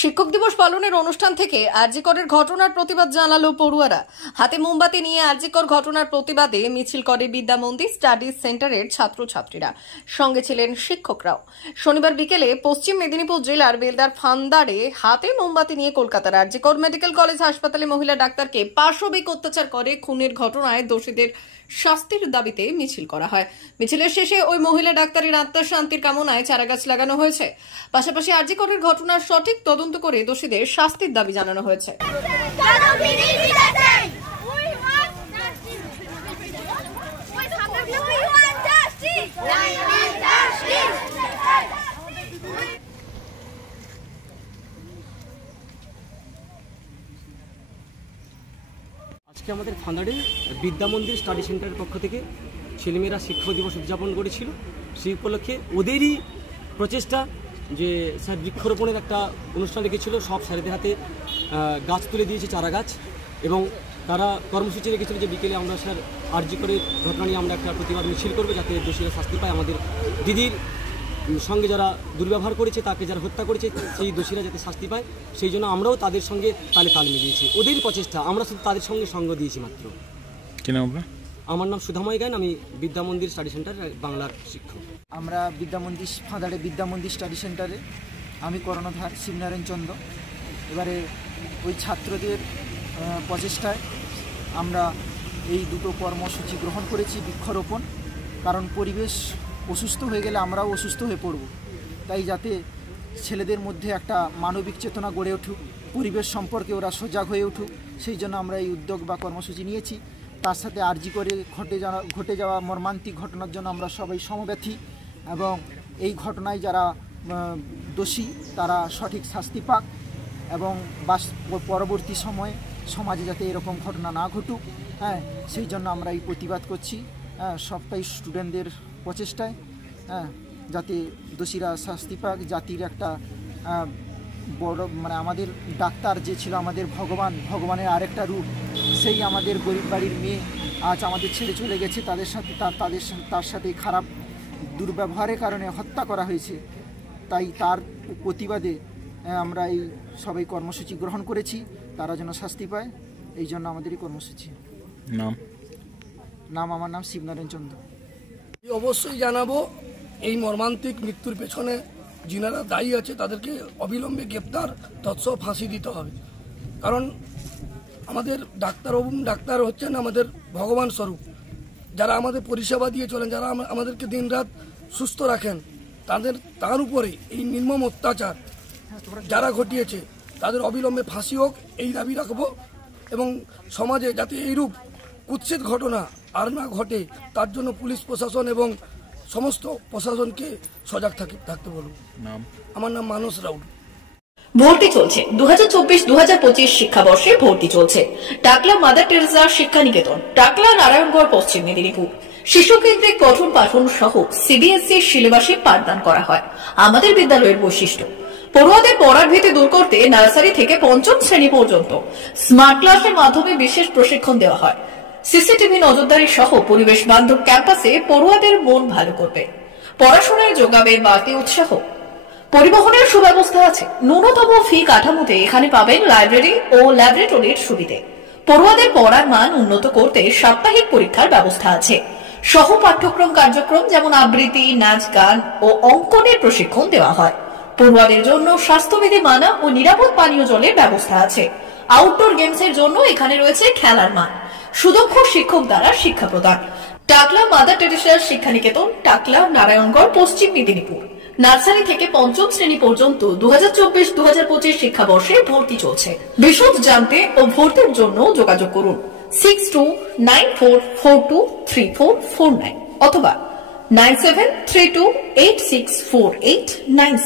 শিক্ষক দিবস পালনের অনুষ্ঠান থেকে আরজিকরের ঘটনার প্রতিবাদ জানালো পড়ুয়ারা। হাতে মোমবাতি নিয়ে আরজিকর ঘটনার প্রতিবাদে মিছিল করে বিদ্যা মন্দির স্টাডিজ সেন্টারের ছাত্রছাত্রীরা, সঙ্গে ছিলেন শিক্ষকরাও। শনিবার বিকেলে পশ্চিম মেদিনীপুর জেলার বেলদার ফান্দারে হাতে মোমবাতি নিয়ে কলকাতার আরজিকর মেডিকেল কলেজ হাসপাতালে মহিলা ডাক্তারকে পাশবিক অত্যাচার করে খুনের ঘটনায় দোষীদের শাস্তির দাবিতে মিছিল করা হয়। মিছিলের শেষে ওই মহিলা ডাক্তারের আত্মার শান্তির কামনায় চারাগাছ লাগানো হয়েছে। পাশাপাশি আরজিকরের ঘটনার সঠিক তদন্ত করে দোষীদের শাস্তির দাবি জানানো হয়েছে। আজকে আমাদের ফান্দারে বিদ্যা মন্দির স্টাডি সেন্টারের পক্ষ থেকে ছেলেমেয়েরা শিক্ষক দিবস উদযাপন করেছিল। সেই উপলক্ষে ওদেরই প্রচেষ্টা যে স্যার বৃক্ষরোপণের একটা অনুষ্ঠান রেখেছিল, সব স্যারেদের হাতে গাছ তুলে দিয়েছে, চারা গাছ, এবং তারা কর্মসূচি রেখেছিল যে বিকেলে আমরা স্যার আরজিকরের ঘটনা নিয়ে আমরা একটা প্রতিবাদ মিছিল করবো যাতে দোষীরা শাস্তি পায়। আমাদের দিদির সঙ্গে যারা দুর্ব্যবহার করেছে, তাকে যারা হত্যা করেছে, সেই দোষীরা যাতে শাস্তি পায়, সেই জন্য আমরাও তাদের সঙ্গে তালে তাল মিলিয়েছি। ওদের প্রচেষ্টা, আমরা শুধু তাদের সঙ্গে সঙ্গ দিয়েছি মাত্র। কি নাম আপনার? আমার নাম সুধাময় গায়ন, আমি বিদ্যা মন্দির স্টাডি সেন্টার বাংলার শিক্ষক। আমরা ফাঁদারে বিদ্যা মন্দির স্টাডি সেন্টারে আমি কর্ণধার শিবনারায়ণ চন্দ্র। এবারে ওই ছাত্রদের প্রচেষ্টায় আমরা এই দুটো কর্মসূচি গ্রহণ করেছি। বৃক্ষরোপণ, কারণ পরিবেশ অসুস্থ হয়ে গেলে আমরাও অসুস্থ হয়ে পড়ব, তাই যাতে ছেলেদের মধ্যে একটা মানবিক চেতনা গড়ে উঠুক, পরিবেশ সম্পর্কে ওরা সজাগ হয়ে উঠুক, সেই জন্য আমরা এই উদ্যোগ বা কর্মসূচি নিয়েছি। তার সাথে আরজিকরে ঘটে যাওয়া মর্মান্তিক ঘটনার জন্য আমরা সবাই সমব্যথী, এবং এই ঘটনায় যারা দোষী তারা সঠিক শাস্তি পাক, এবং পরবর্তী সময়ে সমাজে যাতে এরকম ঘটনা না ঘটুক, সেই জন্য আমরা এই প্রতিবাদ করছি। সবটাই স্টুডেন্টদের প্রচেষ্টায়, যাতে দোষীরা শাস্তি পাক। জাতির একটা বড় আমাদের ডাক্তার যে ছিল আমাদের ভগবানের আরেকটা রূপ, সেই আমাদের গরিব বাড়ির মেয়ে আজ আমাদের ছেড়ে চলে গেছে, তার সাথে খারাপ দুর্ব্যবহারের কারণে হত্যা করা হয়েছে। তাই তার প্রতিবাদে আমরা এই সবাই কর্মসূচি গ্রহণ করেছি, তারা যেন শাস্তি পায়, এই জন্য আমাদের এই কর্মসূচি। আমার নাম শিবনারায়ণ চন্দ্র। অবশ্যই জানাবো, এই মর্মান্তিক মৃত্যুর পেছনে যিনারা দায়ী আছে তাদেরকে অবিলম্বে গ্রেপ্তার, তৎসহ ফাঁসি দিতে হবে। কারণ আমাদের ডাক্তার হচ্ছেন আমাদের ভগবান স্বরূপ, যারা আমাদের পরিষেবা দিয়ে চলেন, যারা আমাদেরকে দিনরাত সুস্থ রাখেন, তার উপরে এই নির্মম অত্যাচার যারা ঘটিয়েছে তাদের অবিলম্বে ফাঁসি হোক, এই দাবি রাখবো। এবং সমাজে যাতে এইরূপ কুৎসিত ঘটনা আর না ঘটে, তার জন্য পুলিশ প্রশাসন এবং সমস্ত প্রশাসনকে সজাগ থাকতে বলব। আমার নাম মানস রাউল। ভর্তি চলছে 2024-2025 শিক্ষাবর্ষে ভর্তি চলছে টাকলা মাদার টেরেসা শিক্ষা নিকেতন, টাকলা, নারায়ণগড়, পশ্চিম মেদিনীপুর। শিশু কেন্দ্রিক পঠন পাঠন সহ সিবিএসই সিলেবাসে পাঠদান করা হয়। আমাদের বিদ্যালয়ের বৈশিষ্ট্য, পড়ুয়াদের পড়ার ভীতি দূর করতে নার্সারি থেকে পঞ্চম শ্রেণী পর্যন্ত স্মার্ট ক্লাসের মাধ্যমে বিশেষ প্রশিক্ষণ দেওয়া হয়। সিসিটিভি নজরদারি সহ পরিবেশ বান্ধব ক্যাম্পাসে পড়ুয়াদের মন ভালো করবে, পড়াশোনায় যোগাবে বাড়তি উৎসাহ। পরিবহনের সুব্যবস্থা আছে। ন্যূনতম ফি কাঠামোতে এখানে পাবেন লাইব্রেরি ও ল্যাবরেটরির সুবিধে। পড়ুয়াদের পড়ার মান উন্নত করতে সাপ্তাহিক পরীক্ষার ব্যবস্থা আছে। সহ পাঠ্যক্রম কার্যক্রম যেমন আবৃত্তি, নাচ, গান ও অঙ্কনের প্রশিক্ষণ দেওয়া হয়। পড়ুয়াদের জন্য স্বাস্থ্যবিধি মানা ও নিরাপদ পানীয় জলের ব্যবস্থা আছে। আউটডোর গেমসের জন্য এখানে রয়েছে খেলার মাঠ। সুদক্ষ শিক্ষক দ্বারা শিক্ষা প্রদান। টাকলা মাদার টেরেসা শিক্ষা নিকেতন, টাকলা, নারায়ণগড়, পশ্চিম মেদিনীপুর। নার্সারি থেকে পঞ্চম শ্রেণী পর্যন্ত 2024-2025 শিক্ষাবর্ষে ভর্তি চলছে। বিশদ জানতে ও ভর্তির জন্য যোগাযোগ করুন 6294423449 অথবা 9732864896।